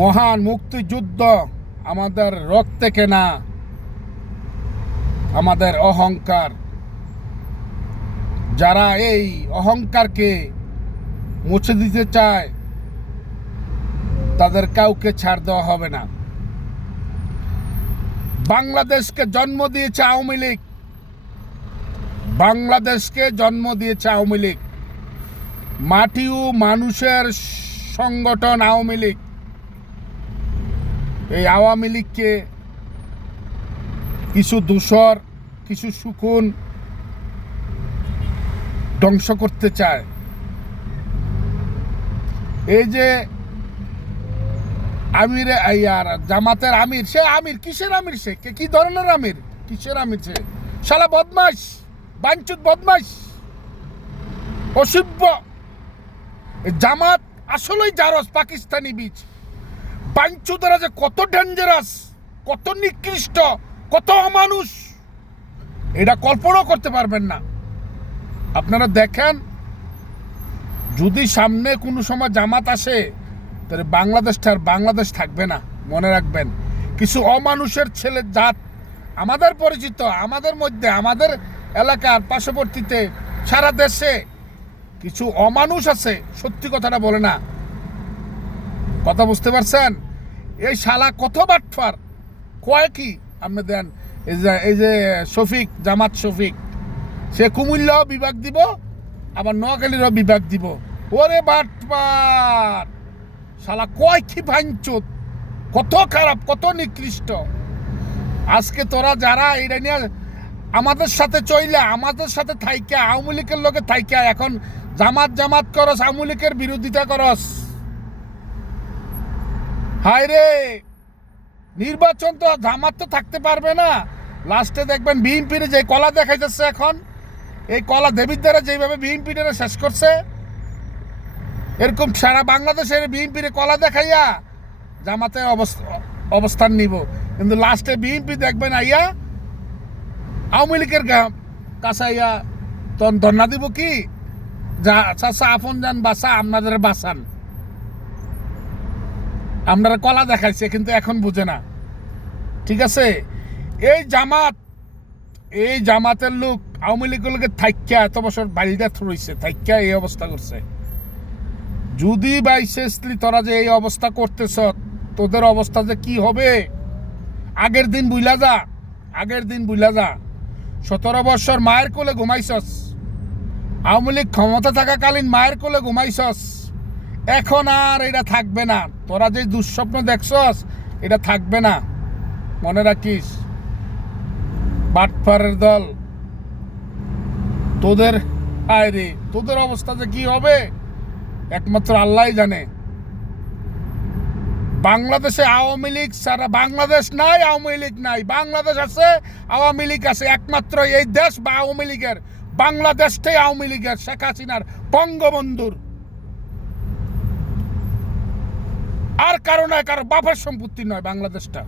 মহান মুক্তিযুদ্ধ আমাদের রক্তে কেনা, আমাদের অহংকার। যারা এই অহংকারকে মুছে দিতে চায় তাদের কাউকে ছাড় দেওয়া হবে না। বাংলাদেশকে জন্ম দিয়েছে আওয়ামী লীগ, বাংলাদেশকে জন্ম দিয়েছে আওয়ামী লীগ। মাটি ও মানুষের সংগঠন আওয়ামী লীগ। এই আওয়ামী লীগকে কিছু দূষর, কিছু শকুন ধ্বংস করতে চায়। এই যে আমির, আর জামাতের আমির, সে আমির কিসের আমির? সে কি ধরনের আমির? কিসের আমির? সে শালা বদমাশ, বাঞ্চুত বদমাশ, অসভ্য। জামাত আসলেই জারস পাকিস্তানি বীজ। বাঞ্চুতরা যে কত ডেঞ্জারাস, কত নিকৃষ্ট, কত অমানুষ, এটা কল্পনাও করতে পারবেন না। আপনারা দেখেন, যদি সামনে কোনো সময় জামাত আসে তাহলে বাংলাদেশটা আর বাংলাদেশ থাকবে না। মনে রাখবেন, কিছু অমানুষের ছেলে জাত আমাদের পরিচিত, আমাদের মধ্যে, আমাদের এলাকার পার্শ্ববর্তীতে, সারা দেশে কিছু অমানুষ আছে, সত্যি কথাটা বলে না। কথা বুঝতে পারছেন? এই শালা কত বাটফার, কয় কি আপনি দেন। এই যে শফিক, জামাত শফিক, সে কুমিল্লাও বিভাগ দিব, আবার নোয়াখালীরও বিভাগ দিব। ওরে বাটফার শালা, কয় কি ভাঙচুত, কত খারাপ, কত নিকৃষ্ট। আজকে তোরা যারা এটা নিয়ে আমাদের সাথে চইলা, আমাদের সাথে থাইকা, আওয়ামী লীগের লোকে থাইকা এখন জামাত জামাত করস, আওয়ামী লীগের বিরোধিতা করস। হায় রে, নির্বাচন তো জামাত তো থাকতে পারবে না। লাস্টে দেখবেন বিএনপির যে কলা দেখাইতেছে এখন, এই কলা দেবীর দ্বারা যেভাবে বিএনপিটা শেষ করছে, এরকম সারা বাংলাদেশের বিএনপির কলা দেখাইয়া জামাতের অবস্থান নিব। কিন্তু লাস্টে বিএনপি দেখবেন আইয়া আওয়ামী লীগের কাছে আইয়া তখন ধর্ণা দিব কি, যা চাচা আপন যান বাসা, আপনাদের বাসান। আপনারা কলা দেখাইছে কিন্তু এখন বুঝে না। ঠিক আছে, এই জামাতের লোক আওয়ামী লীগের লোকের থাইকা এত বছর বালিদা থরইছে, থাইকা এই অবস্থা করছে। যদি বাইসেসলি তোরা যে এই অবস্থা করতেছ, তোদের অবস্থা যে কি হবে আগের দিন বুইলা যা, আগের দিন বুইলা যা। 17 বছর মায়ের কোলে ঘুমাইছস, আওয়ামী লীগ ক্ষমতা থাকাকালীন মায়ের কোলে ঘুমাইছস। এখন আর এটা থাকবে না। তোরা যে দুঃস্বপ্ন দেখছস এটা থাকবে না, মনে রাখিস। বাটপারের দল, তোদের আয় রে, তোদের অবস্থা যে কি হবে একমাত্র আল্লাহই জানে। বাংলাদেশে আওয়ামী লীগ সারা বাংলাদেশ নাই, আওয়ামী লীগ নাই। বাংলাদেশ আছে, আওয়ামী লীগ আছে। একমাত্র এই দেশ বা আওয়ামী লীগের, বাংলাদেশটাই আওয়ামী লীগের, শেখ হাসিনার, বঙ্গবন্ধুর। আর কারো নয়, কারো বাপের সম্পত্তি নয় বাংলাদেশটা।